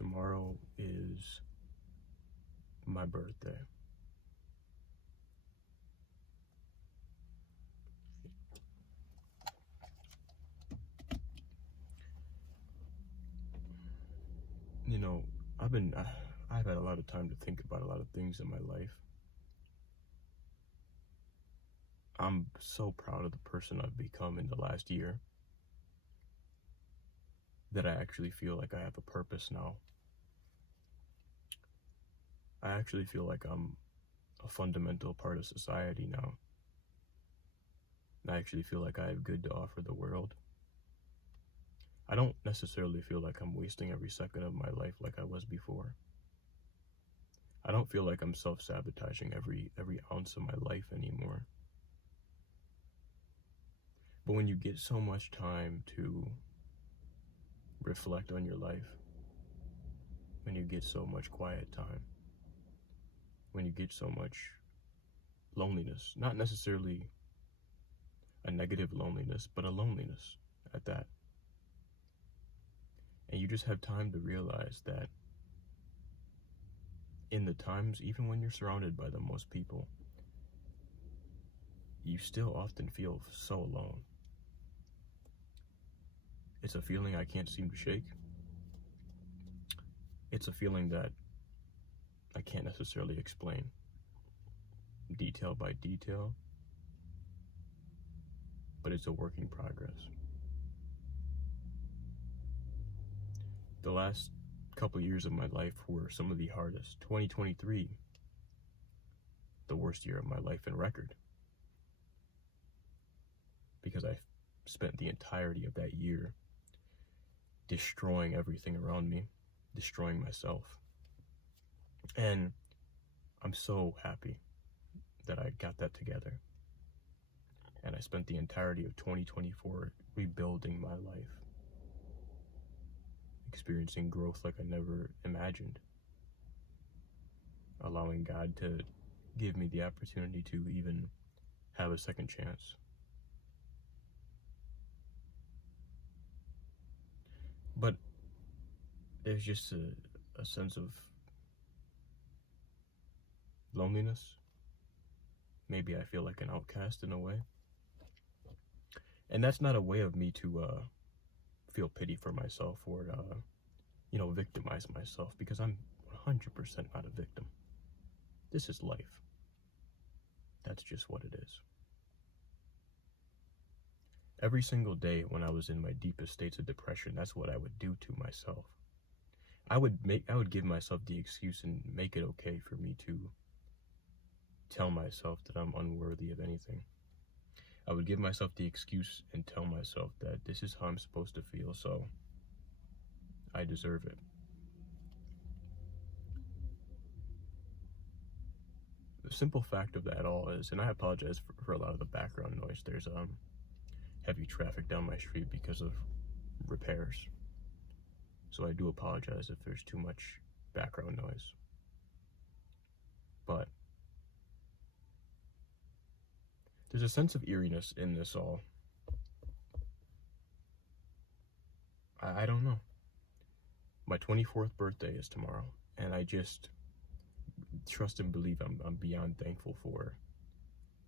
Tomorrow is my birthday. You know, I've had a lot of time to think about a lot of things in my life. I'm so proud of the person I've become in the last year that I actually feel like I have a purpose now. I actually feel like I'm a fundamental part of society now. I actually feel like I have good to offer the world. I don't necessarily feel like I'm wasting every second of my life like I was before. I don't feel like I'm self-sabotaging every ounce of my life anymore. But when you get so much time to reflect on your life, when you get so much quiet time, when you get so much loneliness, not necessarily a negative loneliness, but a loneliness at that. And you just have time to realize that in the times, even when you're surrounded by the most people, you still often feel so alone. It's a feeling I can't seem to shake. It's a feeling that I can't necessarily explain detail by detail, but it's a work in progress. The last couple years of my life were some of the hardest. 2023, the worst year of my life in record, because I spent the entirety of that year destroying everything around me, destroying myself. And I'm so happy that I got that together. And I spent the entirety of 2024 rebuilding my life, experiencing growth like I never imagined, allowing God to give me the opportunity to even have a second chance. But there's just a sense of loneliness. Maybe I feel like an outcast in a way. And that's not a way of me to feel pity for myself or, victimize myself, because I'm 100% not a victim. This is life. That's just what it is. Every single day when I was in my deepest states of depression, that's what I would do to myself. I would give myself the excuse and make it okay for me to tell myself that I'm unworthy of anything. I would give myself the excuse and tell myself that this is how I'm supposed to feel, so I deserve it. The simple fact of that all is, and I apologize for a lot of the background noise, there's heavy traffic down my street because of repairs. So I do apologize if there's too much background noise. But there's a sense of eeriness in this all. I don't know. My 24th birthday is tomorrow, and I just trust and believe I'm beyond thankful for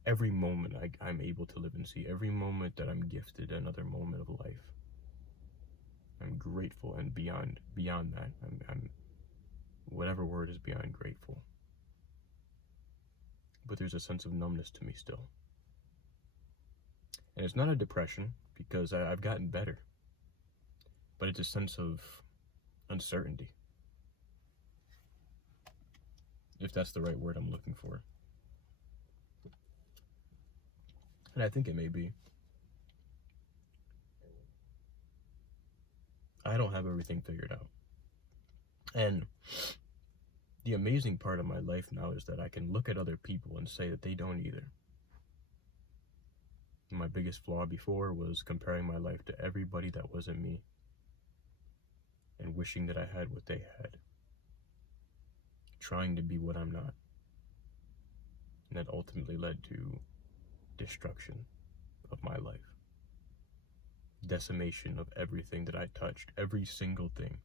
every moment I'm able to live and see, every moment that I'm gifted another moment of life. I'm grateful, and beyond that, I'm whatever word is beyond grateful. But there's a sense of numbness to me still. And it's not a depression, because I've gotten better. But it's a sense of uncertainty, if that's the right word I'm looking for. And I think it may be. I don't have everything figured out. And the amazing part of my life now is that I can look at other people and say that they don't either. My biggest flaw before was comparing my life to everybody that wasn't me, and wishing that I had what they had, trying to be what I'm not. And that ultimately led to destruction of my life, decimation of everything that I touched, every single thing.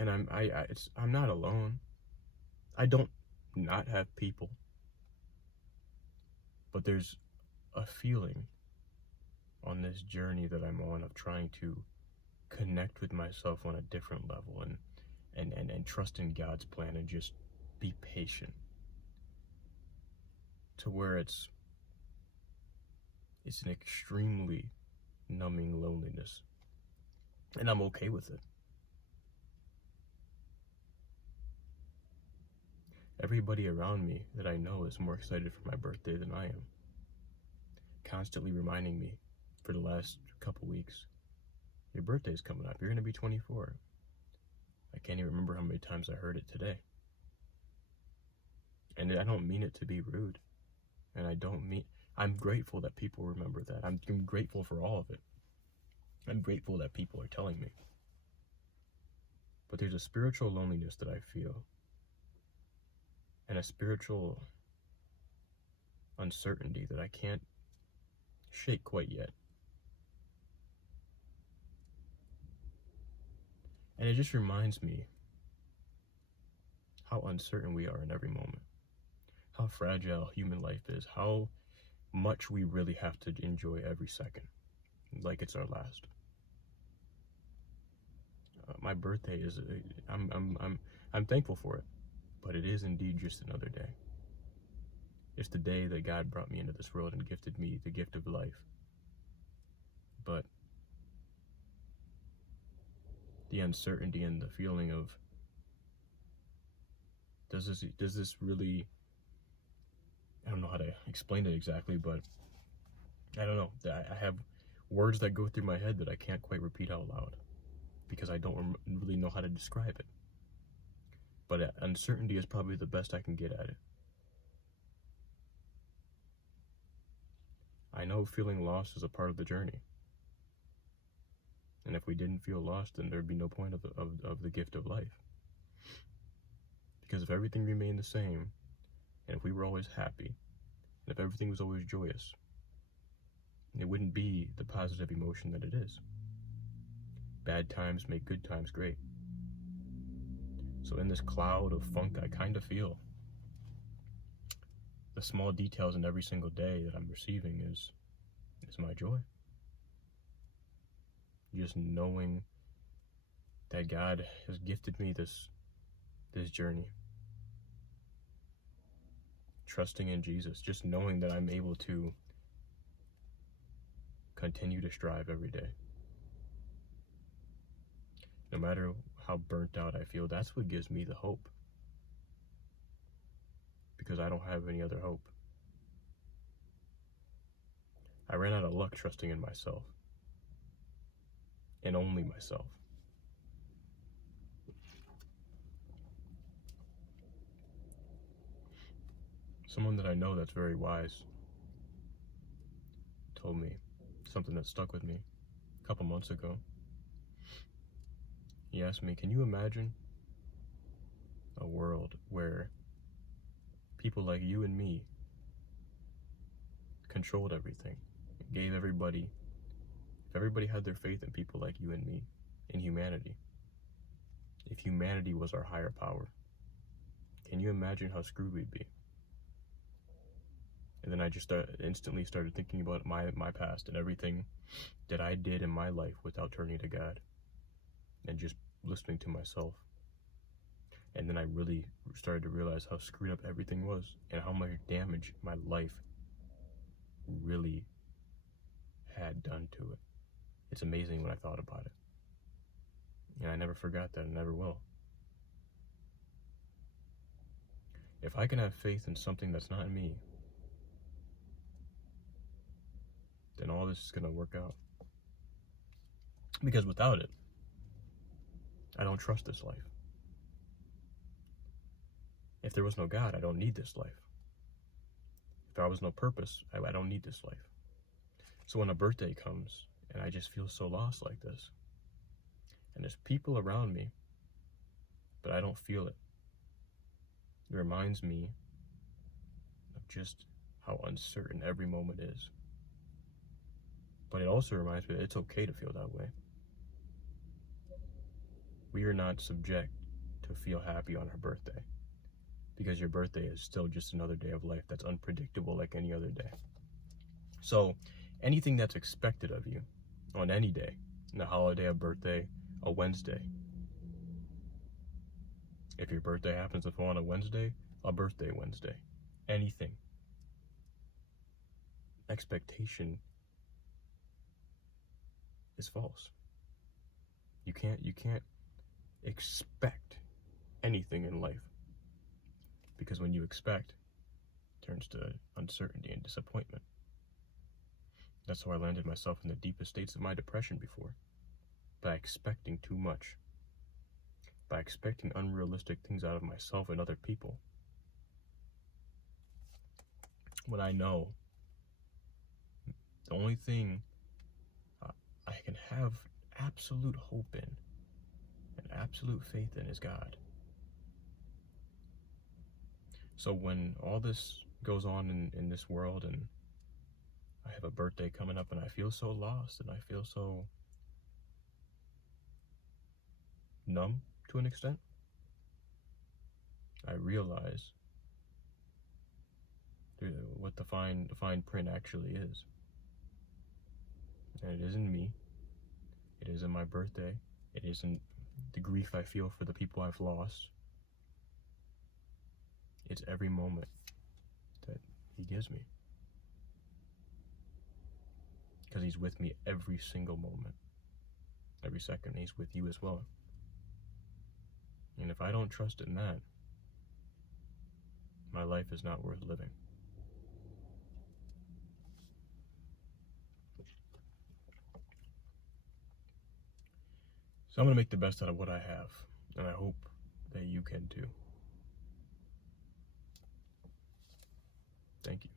And I'm not alone. I don't not have people, but there's a feeling on this journey that I'm on of trying to connect with myself on a different level and trust in God's plan and just be patient, to where it's an extremely numbing loneliness, and I'm okay with it. Everybody around me that I know is more excited for my birthday than I am, constantly reminding me for the last couple weeks, your birthday's coming up, you're going to be 24. I can't even remember how many times I heard it today. And I don't mean it to be rude. And I'm grateful that people remember that. I'm grateful for all of it. I'm grateful that people are telling me. But there's a spiritual loneliness that I feel, and a spiritual uncertainty that I can't shake quite yet. And it just reminds me how uncertain we are in every moment, how fragile human life is, how much we really have to enjoy every second like it's our last. My birthday is I'm thankful for it, but it is indeed just another day. It's the day that God brought me into this world and gifted me the gift of life. But the uncertainty and the feeling of, does this really, I don't know how to explain it exactly, but I don't know. I have words that go through my head that I can't quite repeat out loud because I don't really know how to describe it. But uncertainty is probably the best I can get at it. I know feeling lost is a part of the journey. And if we didn't feel lost, then there'd be no point of the gift of life. Because if everything remained the same, and if we were always happy, and if everything was always joyous, it wouldn't be the positive emotion that it is. Bad times make good times great. So in this cloud of funk, I kind of feel the small details in every single day that I'm receiving is my joy. Just knowing that God has gifted me this journey. Trusting in Jesus, just knowing that I'm able to continue to strive every day. No matter how burnt out I feel, that's what gives me the hope. Because I don't have any other hope. I ran out of luck trusting in myself. And only myself. Someone that I know that's very wise told me something that stuck with me a couple months ago. He asked me, can you imagine a world where people like you and me controlled everything, gave everybody, if everybody had their faith in people like you and me, in humanity, if humanity was our higher power, can you imagine how screwed we'd be? And then I just instantly started thinking about my past and everything that I did in my life without turning to God and just listening to myself. And then I really started to realize how screwed up everything was and how much damage my life really had done to it. It's amazing when I thought about it. And I never forgot that and never will. If I can have faith in something that's not in me, then all this is going to work out. Because without it, I don't trust this life. If there was no God, I don't need this life. If there was no purpose, I don't need this life. So when a birthday comes and I just feel so lost like this, and there's people around me, but I don't feel it, it reminds me of just how uncertain every moment is. But it also reminds me that it's okay to feel that way. we are not subject to feel happy on our birthday, because your birthday is still just another day of life that's unpredictable like any other day. So anything that's expected of you on any day, a holiday, a birthday, a Wednesday. If your birthday happens to fall on a Wednesday, a birthday Wednesday. Anything. Expectation is false. You can't expect anything in life, because when you expect, it turns to uncertainty and disappointment. That's how I landed myself in the deepest states of my depression before, by expecting too much, by expecting unrealistic things out of myself and other people, when I know the only thing I can have absolute hope in and absolute faith in is God. So when all this goes on in this world, and I have a birthday coming up, and I feel so lost, and I feel so numb to an extent, I realize what the fine print actually is. And it isn't me. It isn't my birthday. It isn't the grief I feel for the people I've lost. It's every moment that He gives me. Because He's with me every single moment. Every second, He's with you as well. And if I don't trust in that, my life is not worth living. So I'm going to make the best out of what I have, and I hope that you can too. Thank you.